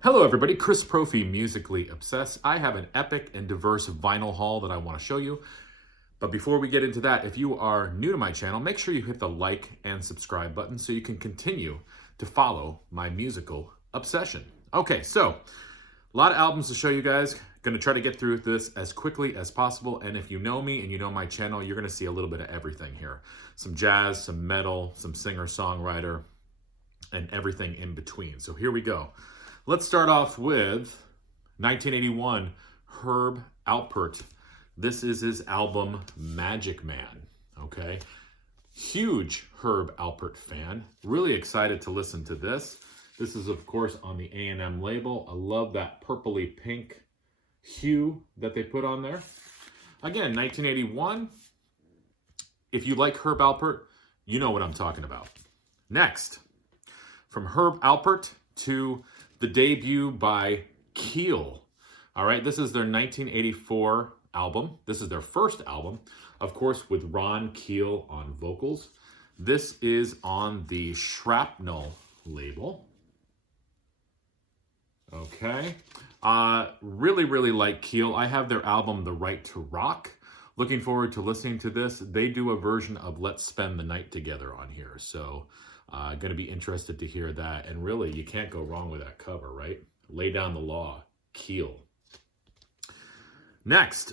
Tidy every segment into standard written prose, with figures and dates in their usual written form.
Hello everybody, Chris Profi, Musically Obsessed. I have an epic and diverse vinyl haul that I want to show you. But before we get into that, if you are new to my channel, make sure you hit the like and subscribe button so you can continue to follow my musical obsession. Okay, so a lot of albums to show you guys. Gonna try to get through this as quickly as possible. And if you know me and you know my channel, you're gonna see a little bit of everything here. Some jazz, some metal, some singer-songwriter, and everything in between. So here we go. Let's start off with 1981, Herb Alpert. This is his album, Magic Man, okay? Huge Herb Alpert fan. Really excited to listen to this. This is, of course, on the A&M label. I love that purpley pink hue that they put on there. Again, 1981. If you like Herb Alpert, you know what I'm talking about. Next, from Herb Alpert to the debut by Keel. All right, this is their 1984 album. This is their first album, of course, with Ron Keel on vocals. This is on the Shrapnel label. Okay. Really like Keel. I have their album, The Right to Rock. Looking forward to listening to this. They do a version of Let's Spend the Night Together on here. So going to be interested to hear that. And really, you can't go wrong with that cover, right? Lay Down the Law, Keel. Next,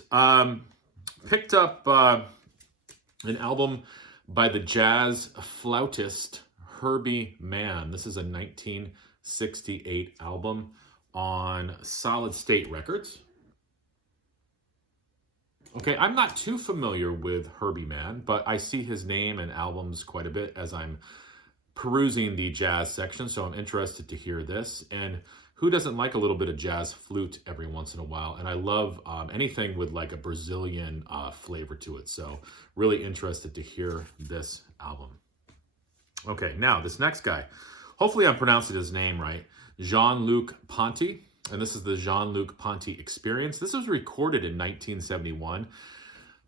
picked up an album by the jazz flautist Herbie Mann. This is a 1968 album on Solid State Records. Okay, I'm not too familiar with Herbie Mann, but I see his name and albums quite a bit as I'm perusing the jazz section, so I'm interested to hear this. And who doesn't like a little bit of jazz flute every once in a while? And I love anything with like a Brazilian flavor to it, so really interested to hear this album. Okay, now this next guy, hopefully I'm pronouncing his name right, JeanLuc Pont, and this is the JeanLuc Pont Experience. This was recorded in 1971,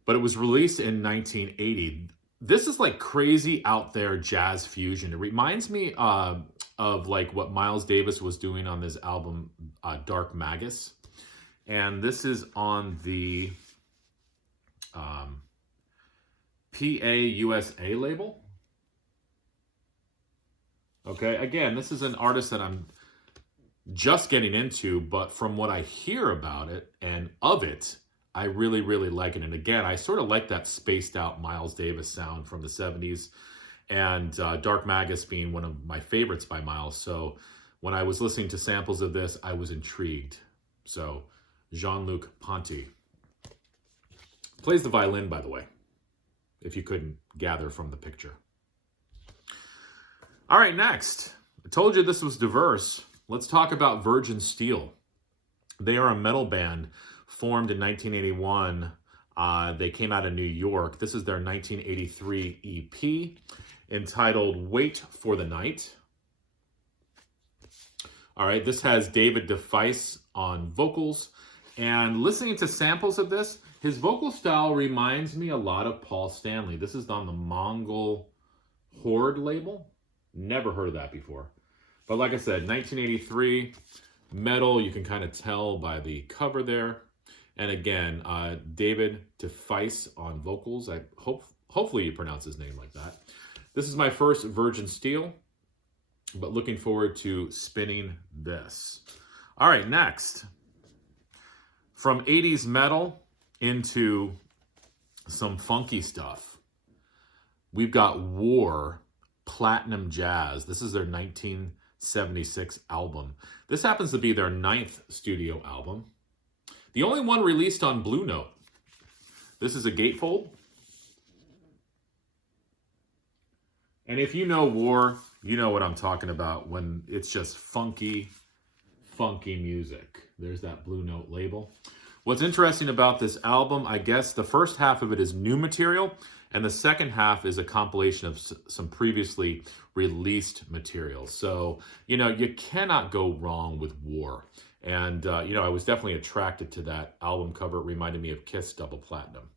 but it was released in 1980. This is like crazy out there jazz fusion. It reminds me of like what Miles Davis was doing on this album, Dark Magus. And this is on the PA USA label. Okay, again, this is an artist that I'm just getting into, but from what I hear about it and of it, I really like it. And again, I sort of like that spaced out Miles Davis sound from the 70s, and Dark Magus being one of my favorites by Miles. So when I was listening to samples of this, I was intrigued. So JeanLuc Pont. Plays the violin, by the way, if you couldn't gather from the picture. All right, next. I told you this was diverse. Let's talk about Virgin Steel. They are a metal band formed in 1981. They came out of New York. This is their 1983 EP entitled Wait for the Night. All right, this has David DeFice on vocals. And listening to samples of this, his vocal style reminds me a lot of Paul Stanley. This is on the Mongol Horde label. Never heard of that before. But like I said, 1983, metal, you can kind of tell by the cover there. And again, David DeFice on vocals. Hopefully you pronounce his name like that. This is my first Virgin Steel, but looking forward to spinning this. All right, next. From 80s metal into some funky stuff, we've got War, Platinum Jazz. This is their 1976 album. This happens to be their 9th studio album. The only one released on Blue Note. This is a gatefold. And if you know War, you know what I'm talking about when it's just funky music. There's that Blue Note label. What's interesting about this album, I guess the first half of it is new material, and the second half is a compilation of some previously released material. So, you know, you cannot go wrong with War. And, you know, I was definitely attracted to that album cover. It reminded me of Kiss Double Platinum.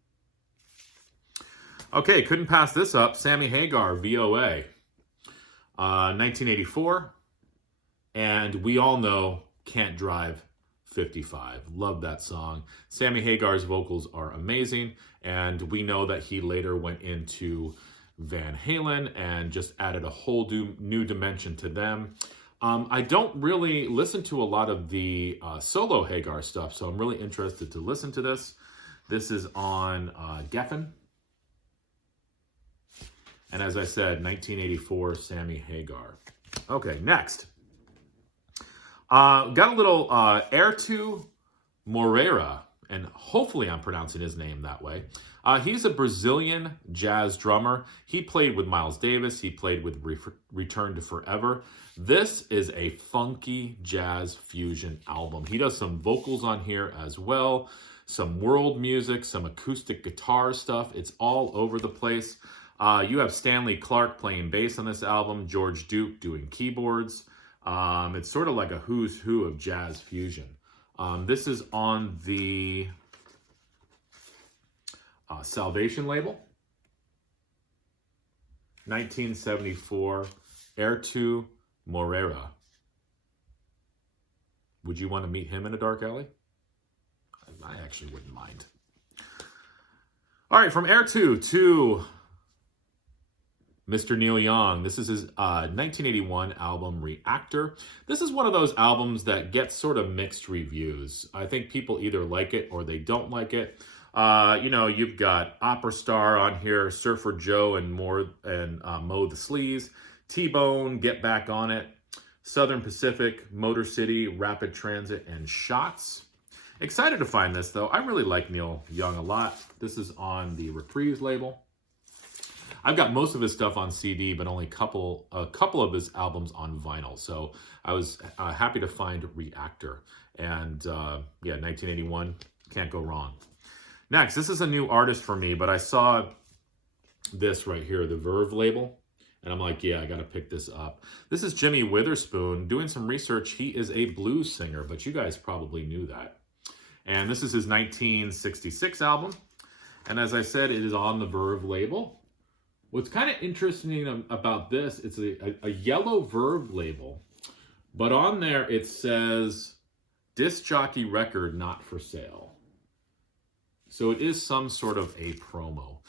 Okay, couldn't pass this up. Sammy Hagar, VOA. 1984. And we all know Can't Drive 55. Love that song. Sammy Hagar's vocals are amazing, and we know that he later went into Van Halen and just added a whole new dimension to them. I don't really listen to a lot of the solo Hagar stuff, so I'm really interested to listen to this. This is on Geffen. And as I said, 1984, Sammy Hagar. Okay, next. Got a little heir to Morira, and hopefully I'm pronouncing his name that way. He's a Brazilian jazz drummer. He played with Miles Davis. He played with Return to Forever. This is a funky jazz fusion album. He does some vocals on here as well, some world music, some acoustic guitar stuff. It's all over the place. You have Stanley Clarke playing bass on this album, George Duke doing keyboards. It's sort of like a who's who of jazz fusion. This is on the Salvation label. 1974, Heir to Morira. Would you want to meet him in a dark alley? I actually wouldn't mind. All right, from Heir to Mr. Neil Young. This is his 1981 album, Reactor. This is one of those albums that gets sort of mixed reviews. I think people either like it or they don't like it. You know, you've got Opera Star on here, Surfer Joe and Moe the Sleaze, T-Bone, Get Back on It, Southern Pacific, Motor City, Rapid Transit, and Shots. Excited to find this, though. I really like Neil Young a lot. This is on the Reprise label. I've got most of his stuff on CD, but only a couple of his albums on vinyl. So I was happy to find Reactor. And yeah, 1981, can't go wrong. Next, this is a new artist for me, but I saw this right here, the Verve label. And I'm like, yeah, I got to pick this up. This is Jimmy Witherspoon. Doing some research, he is a blues singer, but you guys probably knew that. And this is his 1966 album. And as I said, it is on the Verve label. What's kind of interesting about this, it's a yellow Verve label, but on there it says, disc jockey record not for sale. So it is some sort of a promo.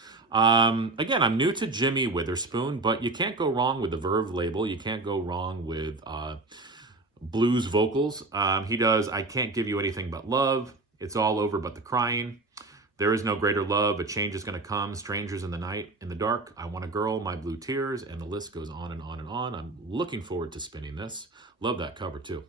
Again, I'm new to Jimmy Witherspoon, but you can't go wrong with the Verve label. You can't go wrong with blues vocals. He does I Can't Give You Anything But Love, It's All Over But the Crying, There Is No Greater Love, A Change Is Gonna Come, Strangers in the Night, In the Dark, I Want a Girl, My Blue Tears, and the list goes on and on and on. I'm looking forward to spinning this. Love that cover too.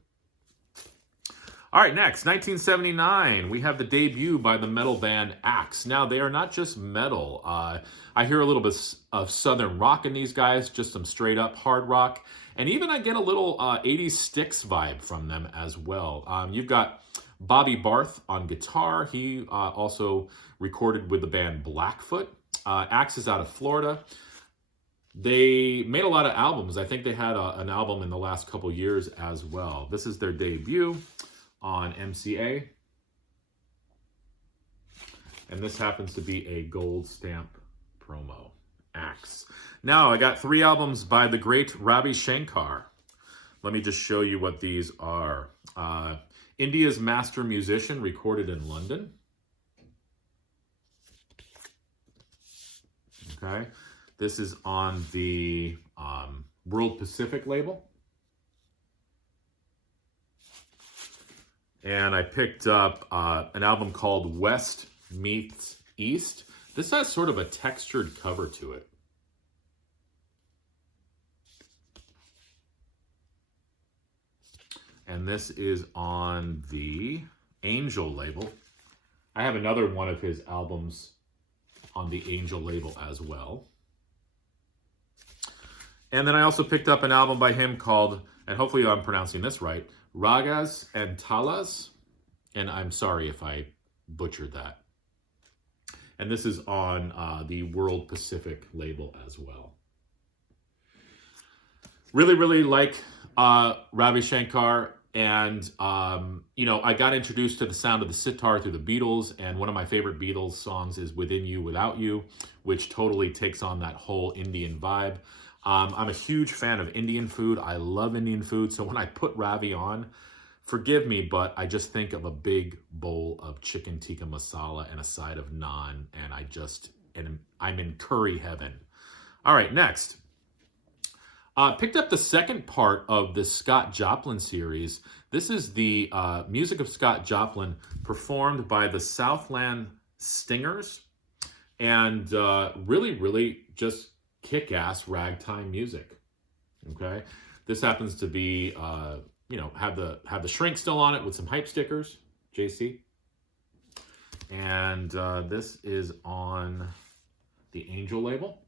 All right, next, 1979, we have the debut by the metal band Axe. Now, they are not just metal. I hear a little bit of southern rock in these guys, just some straight up hard rock. And even I get a little 80s Styx vibe from them as well. You've got Bobby Barth on guitar. He also recorded with the band Blackfoot. Axe is out of Florida. They made a lot of albums. I think they had an album in the last couple years as well. This is their debut on MCA. And this happens to be a gold stamp promo. Axe. Now, I got 3 albums by the great Ravi Shankar. Let me just show you what these are. India's Master Musician, recorded in London. Okay. This is on the World Pacific label. And I picked up an album called West Meets East. This has sort of a textured cover to it. And this is on the Angel label. I have another one of his albums on the Angel label as well. And then I also picked up an album by him called, and hopefully I'm pronouncing this right, Ragas and Talas. And I'm sorry if I butchered that. And this is on the World Pacific label as well. Really, really like Ravi Shankar. And, you know, I got introduced to the sound of the sitar through the Beatles. And one of my favorite Beatles songs is Within You, Without You, which totally takes on that whole Indian vibe. I'm a huge fan of Indian food. I love Indian food. So when I put Ravi on, Forgive me, but I just think of a big bowl of chicken tikka masala and a side of naan, and I'm in curry heaven. All right, next. Picked up the second part of the Scott Joplin series. This is the music of Scott Joplin performed by the Southland Stingers, and really, really just kick-ass ragtime music. Okay, this happens to be, have the shrink still on it with some hype stickers, JC, and this is on the Angel label.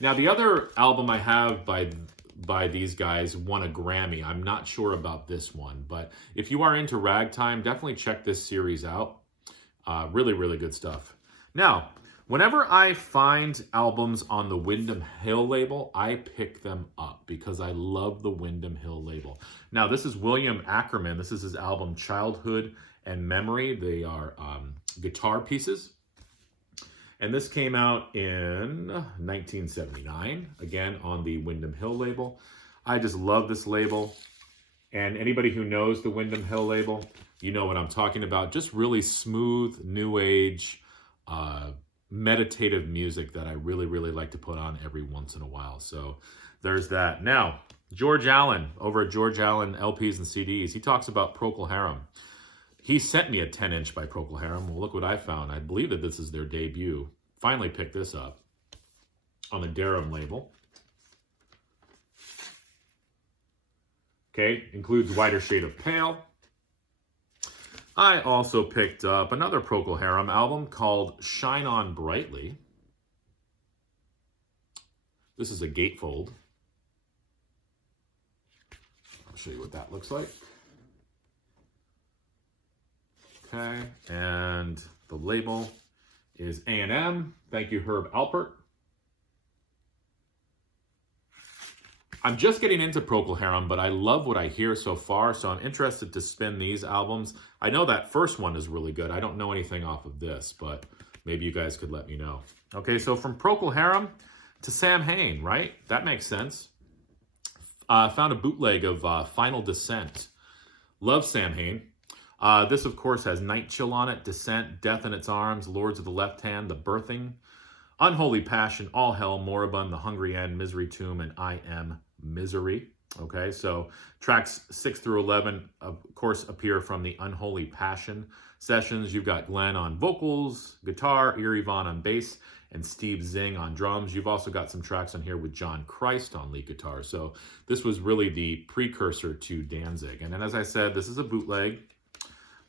Now, the other album I have by these guys won a Grammy. I'm not sure about this one, but if you are into ragtime, definitely check this series out. Really, really good stuff. Now, whenever I find albums on the Windham Hill label, I pick them up because I love the Windham Hill label. Now, this is William Ackerman. This is his album Childhood and Memory. They are guitar pieces. And this came out in 1979, again on the Windham Hill label. I just love this label. And anybody who knows the Windham Hill label, you know what I'm talking about. Just really smooth, new age, meditative music that I really, really like to put on every once in a while. So there's that. Now, George Allen, over at George Allen LPs and CDs, he talks about Procol Harum. He sent me a 10-inch by Procol Harum. Well, look what I found. I believe that this is their debut. Finally picked this up on the Durham label. Okay, includes Whiter Shade of Pale. I also picked up another Procol Harum album called Shine On Brightly. This is a gatefold. I'll show you what that looks like. Okay, and the label is A&M. Thank you, Herb Alpert. I'm just getting into Procol Harum, but I love what I hear so far, so I'm interested to spin these albums. I know that first one is really good. I don't know anything off of this, but maybe you guys could let me know. Okay, so from Procol Harum to Samhain, right? That makes sense. Found a bootleg of Final Descent. Love Samhain. This, of course, has Night Chill on it, Descent, Death in Its Arms, Lords of the Left Hand, The Birthing, Unholy Passion, All Hell, Moribund, The Hungry End, Misery Tomb, and I Am Misery. Okay, so tracks 6 through 11, of course, appear from the Unholy Passion sessions. You've got Glenn on vocals, guitar, Eerie Von on bass, and Steve Zing on drums. You've also got some tracks on here with John Christ on lead guitar. So this was really the precursor to Danzig. And then, as I said, this is a bootleg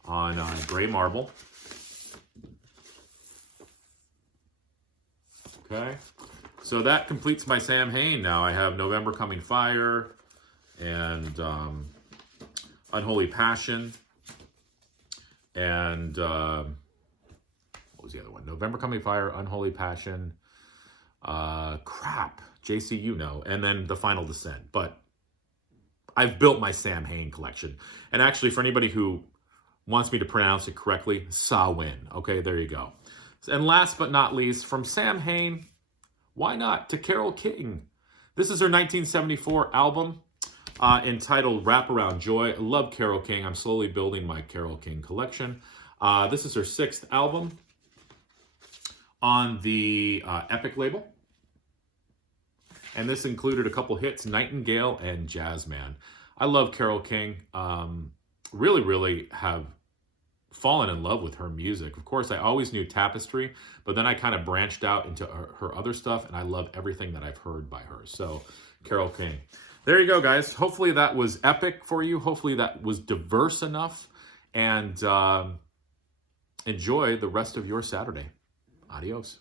on gray marble. Okay, so that completes my Samhain. Now I have November Coming Fire and Unholy Passion and what was the other one? November Coming Fire, Unholy Passion, JC, you know, and then The Final Descent. But I've built my Samhain collection. And actually, for anybody who wants me to pronounce it correctly, Samhain. Okay, there you go. And last but not least, from Samhain, why not, to Carole King. This is her 1974 album entitled Wraparound Joy. I love Carole King. I'm slowly building my Carole King collection. This is her 6th album on the Epic label. And this included a couple hits, Nightingale and Jazzman. I love Carole King. Really, really have fallen in love with her music. Of course, I always knew Tapestry, but then I kind of branched out into her other stuff, and I love everything that I've heard by her. So, Carole King. There you go, guys. Hopefully that was epic for you. Hopefully that was diverse enough. And enjoy the rest of your Saturday. Adios.